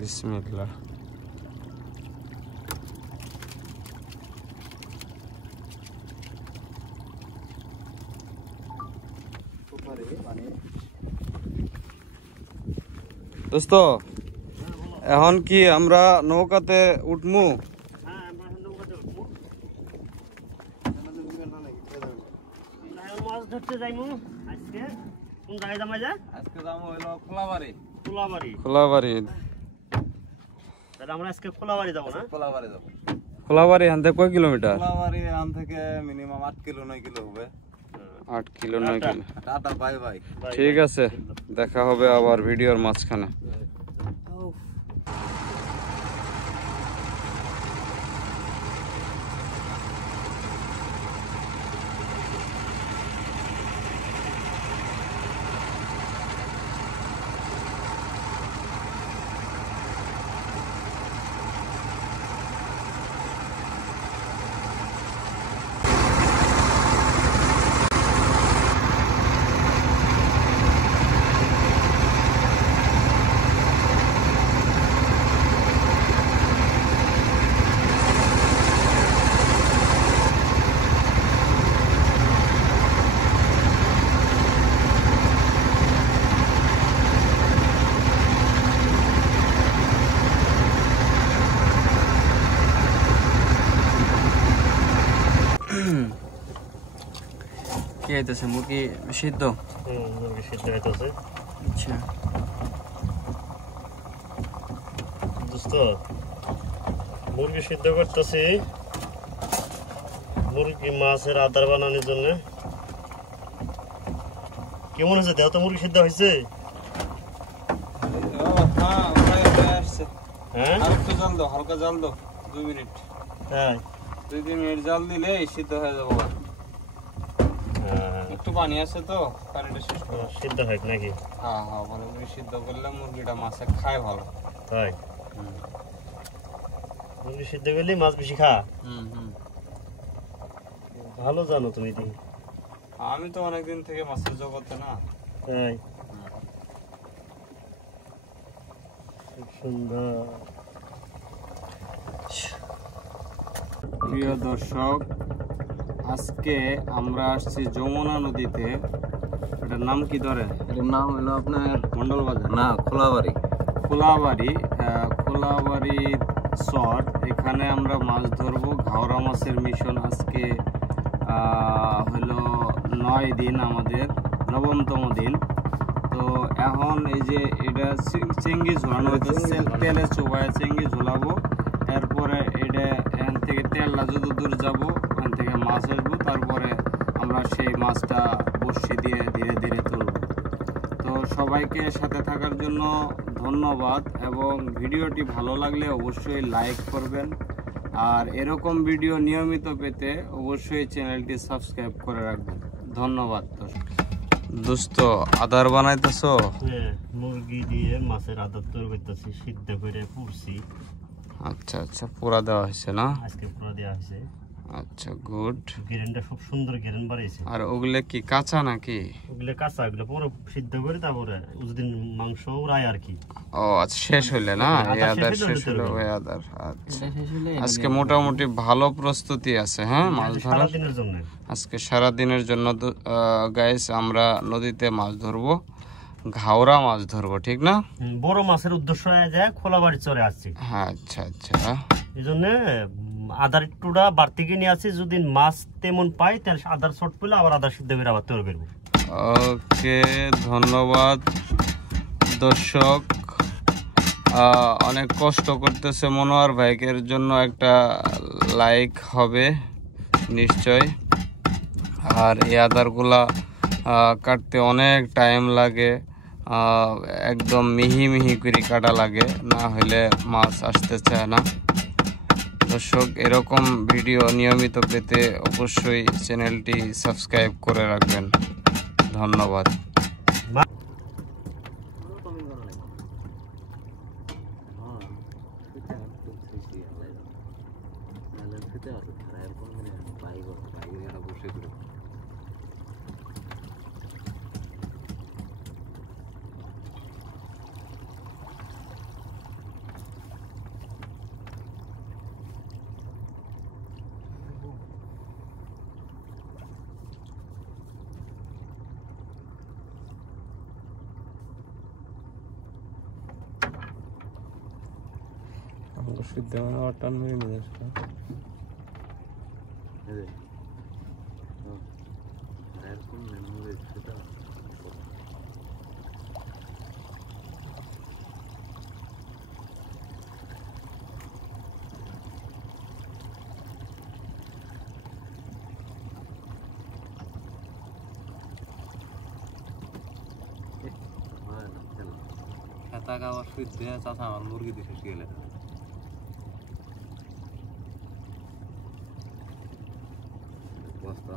বিসমিল্লাহ। দোস্ত এখন কি আমরা নৌকাতে উঠমু? মাছ ধরতে যাইমু আজকে। কোন জায়গায় যাবো? আজকে যাবো হলো খোলাবাড়ি। খোলাবাড়ি। তাহলে আমরা আজকে খোলাবাড়ি যাবো না? খোলাবাড়ি যাবো। খোলাবাড়ি এখান থেকে কয় কিলোমিটার? খোলাবাড়ি এখান থেকে মিনিমাম 8 কিলো 9 কিলো হবে। 8 kilo 9 kilo. Tata bye bye. ঠিক আছে, দেখা হবে আবার ভিডিওর মাঝখানে। কি হইতেছে? মুরগি সিদ্ধ? মুরগি সিদ্ধ হইতেছে। আচ্ছা দোস্ত, মুরগি সিদ্ধ করতেছি মুরগি মাছের আদার বানানোর জন্য। কেমন হয়েছে? দেহ তো মুরগি সিদ্ধ হয়েছে। হ্যাঁ, হালকা জাল দাও 2 মিনিট। হ্যাঁ, 2-3 মিনিট জাল দিলে সিদ্ধ হয়ে যাবো। একটু পানি আছে তো, পানিটা শেষ করো। সিদ্ধ হয় নাকি? হ্যাঁ হ্যাঁ, মানে সিদ্ধ করলে মুরগিটা মাছে খায় ভালো। তাই মুরগি সিদ্ধ করলে মাছ বেশি খা। ভালো জানো তুমি। আমি তো অনেকদিন থেকে মাছের জগতে না। তাই খুব সুন্দর। প্রিয় দর্শক, আজকে আমরা আসছি যমুনা নদীতে। এটার নাম কি ধরে? এর নাম হলো আপনার মন্ডল বাজার না, খোলাবাড়ি। খোলাবাড়ি চর। এখানে আমরা মাছ ধরবো। ঘাওড়া মাছের মিশন আজকে হলো 9 দিন, আমাদের 9তম দিন। তো এখন এই যে এটা চেঙ্গি ঝোলানো হইতেছে, তেলে চোবায় চেঙ্গি ঝোলাবো। এরপরে এটা এখান থেকে তেলটা যত দূর যাবো ওখান থেকে মাছ আসবো, তারপরে আমরা সেই মাছটা বড়শি দিয়ে ধীরে ধীরে তুলব। তো সবাইকে সাথে থাকার জন্য ধন্যবাদ, এবং ভিডিওটি ভালো লাগলে অবশ্যই লাইক করবেন। আর এরকম ভিডিও নিয়মিত পেতে অবশ্যই চ্যানেলটি সাবস্ক্রাইব করে রাখবেন। ধন্যবাদ। দোস্ত, আদার বানাইতেছো? হ্যাঁ, মুরগি দিয়ে মাছের আদার তৈরি করতেছি, সিদ্ধ করে পুরছি। আচ্ছা আচ্ছা, পুরা দেওয়া হয়েছে না? আজকে পুরো দেওয়া হয়েছে। আচ্ছা, গুড। গ্রেনটা খুব সুন্দর গ্রেন বাড়িয়েছে। আর ওগুলো কি কাঁচা নাকি? ওগুলো কাঁচা, ওগুলো পুরো সিদ্ধ করে তারপরে যদি মাংস উড়ায় আর কি। ও আচ্ছা, শেষ হইলে না? এই আদার শেষ হলো, ওই আদার। আচ্ছা, আজকে মোটামুটি ভালো প্রস্তুতি আছে। হ্যাঁ, মাছ ধরার জন্য আজকে সারা দিনের জন্য গাইস আমরা নদীতে মাছ ধরবো, ঘাওড়া মাছ ধরবো, ঠিক না? বড় মাছের উদ্দেশ্য হয়ে যায় খোলাবাড়ি চরে আসছি। হ্যাঁ, আচ্ছা আচ্ছা। এই জন্য আদার একটুটা বাড়তি কিনে আছি, যদি মাছ তেমন পাই তাহলে আদার শর্ট পেলে আবার আদার সিদ্ধ করে আবার তৈরি করবো। ওকে, ধন্যবাদ দর্শক। অনেক কষ্ট করতেছে মনোয়ার ভাইকের জন্য একটা লাইক হবে নিশ্চয়। আর এই আদারগুলা কাটতে অনেক টাইম লাগে, একদম মিহি মিহি করে কাটা লাগে, না হলে মাছ আসতে চায় না। দর্শক, এরকম ভিডিও নিয়মিত পেতে অবশ্যই চ্যানেলটি সাবস্ক্রাইব করে রাখবেন। ধন্যবাদ। সিদ্ধ আমার টান মেরে নিয়ে আসবে টাকা আবার সিদ্ধ চাষা আমার মুরগি দিয়ে শেষ গেলে বস্তা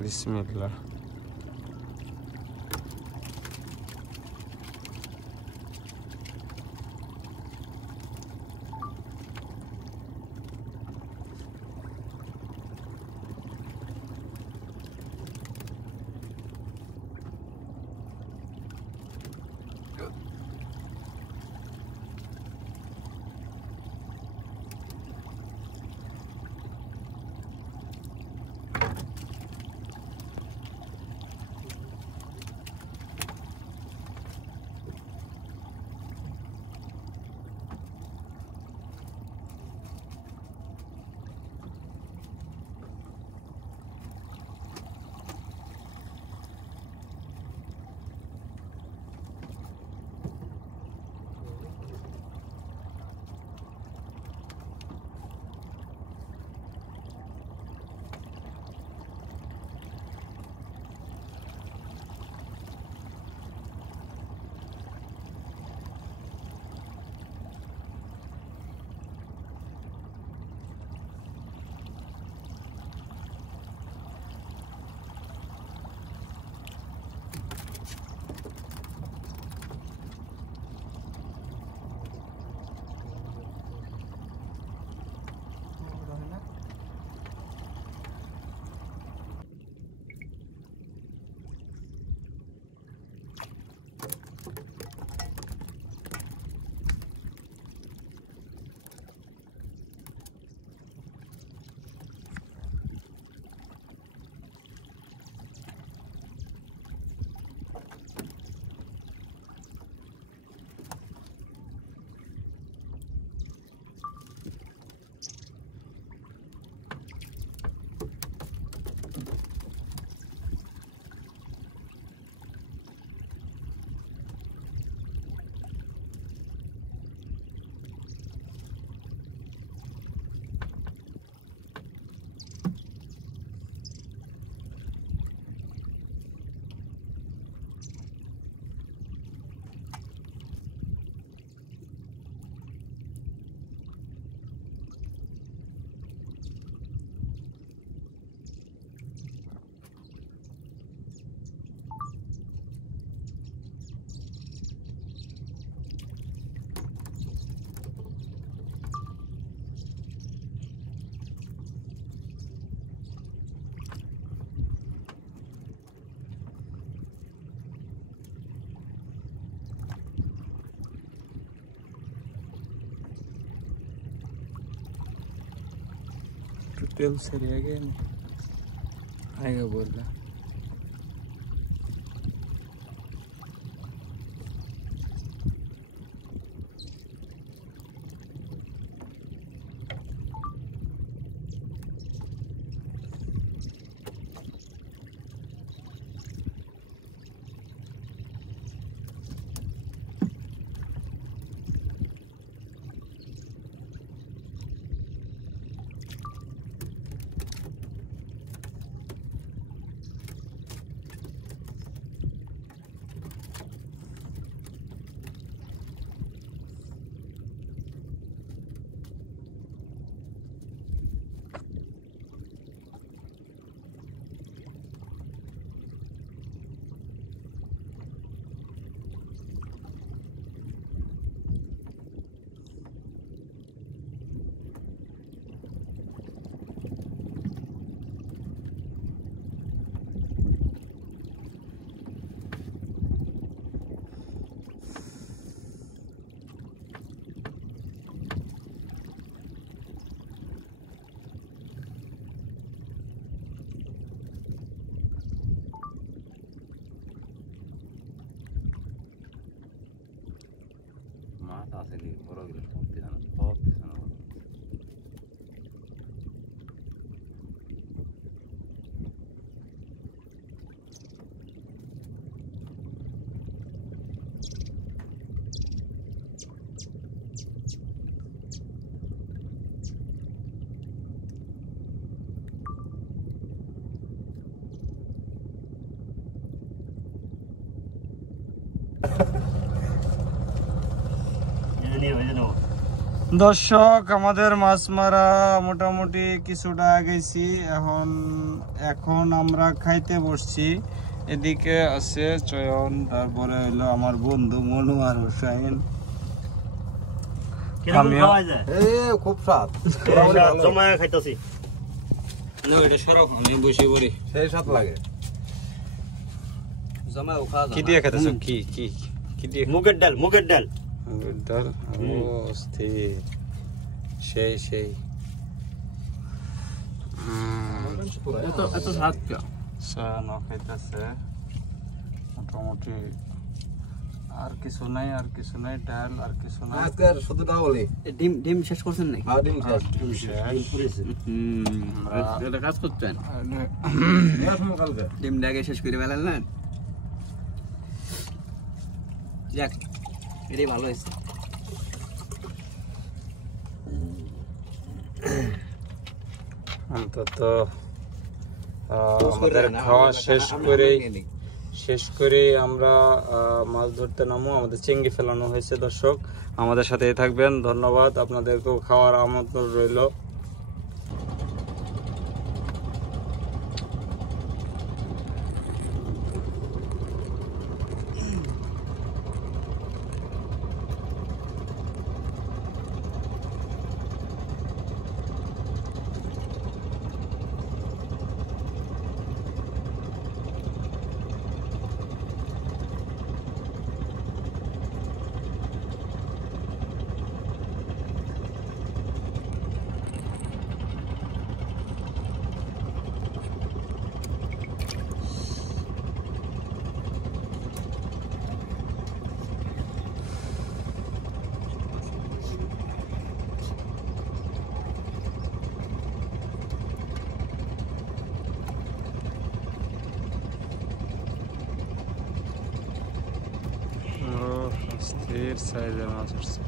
বিসমিল্লাহ तेल सरियागे आएगा बोल रहा আসেনি বড় গেলে সত্যি জানা সত্যি জানা দর্শক আমাদের মাছ মারা মোটামুটি কিছুটা গেছি, এখন আমরা খাইতে বসছি। এদিকে আছে চয়ন, তারপরে হলো আমার বন্ধু মনু আর হুসাইন। খুব স্বাদ জমায় খাইতাছি না এটা সরব, আমি বসে পড়ি। সেই স্বাদ লাগে জমাও খাওয়া কি দিয়ে খাইতেছো? কি কি কি দিয়ে? মুগের ডাল ডাল। ও অস্থির, সেই সেই। এত স্বাদ কে সানো খাইতেছে মোটামুটি। আর কিছু নাই, ডাল আর কিছু নাই। আজকে শুধু ডাউলি ডিম শেষ করছেন নাকি? হ্যাঁ ডিম শেষ। এটা কাজ করতেন ডিম ডাকে শেষ করে ফেলেন না। যাক এটাই ভালো হয়েছে। অন্তত আমাদের খাওয়া শেষ করে আমরা মাছ ধরতে নামো। আমাদের চিংড়ি ফেলানো হয়েছে। দর্শক আমাদের সাথেই থাকবেন, ধন্যবাদ। আপনাদেরকেও খাওয়ার আমন্ত্রণ রইল। অস্থির সাইজের মাছ উঠছে।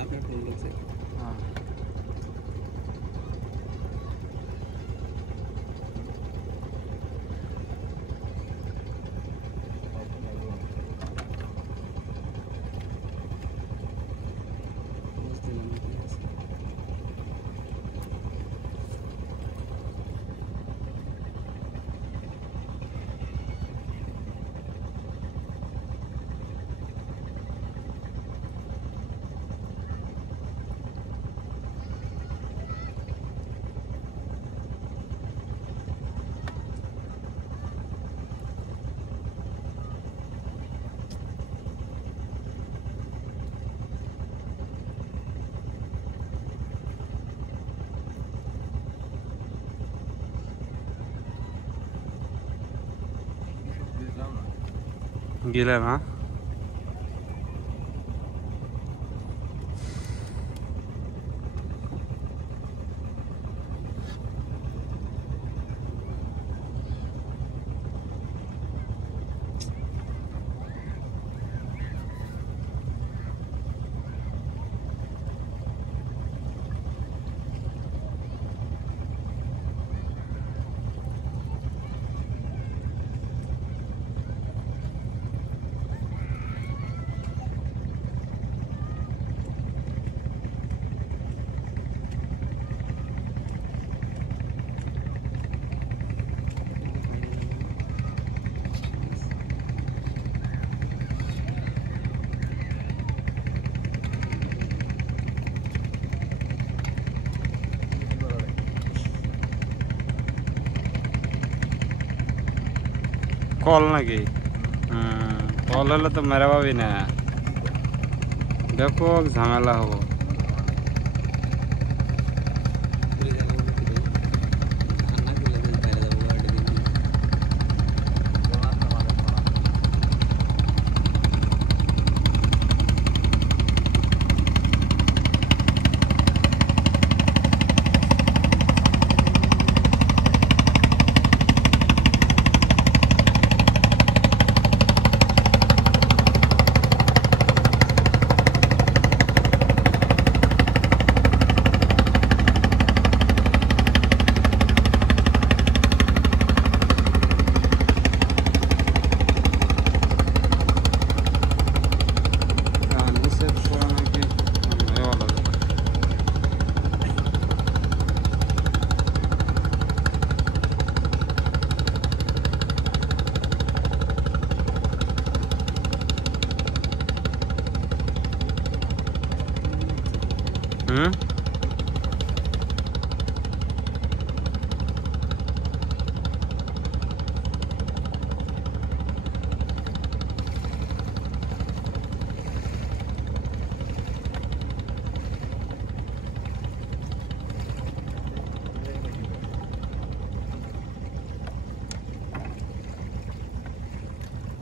আপনার ফোন লাগছে। গেলে না কল নাকি? কল হলে তো মেরে পাবি না, ব্যাপক ঝামেলা হবো। হুম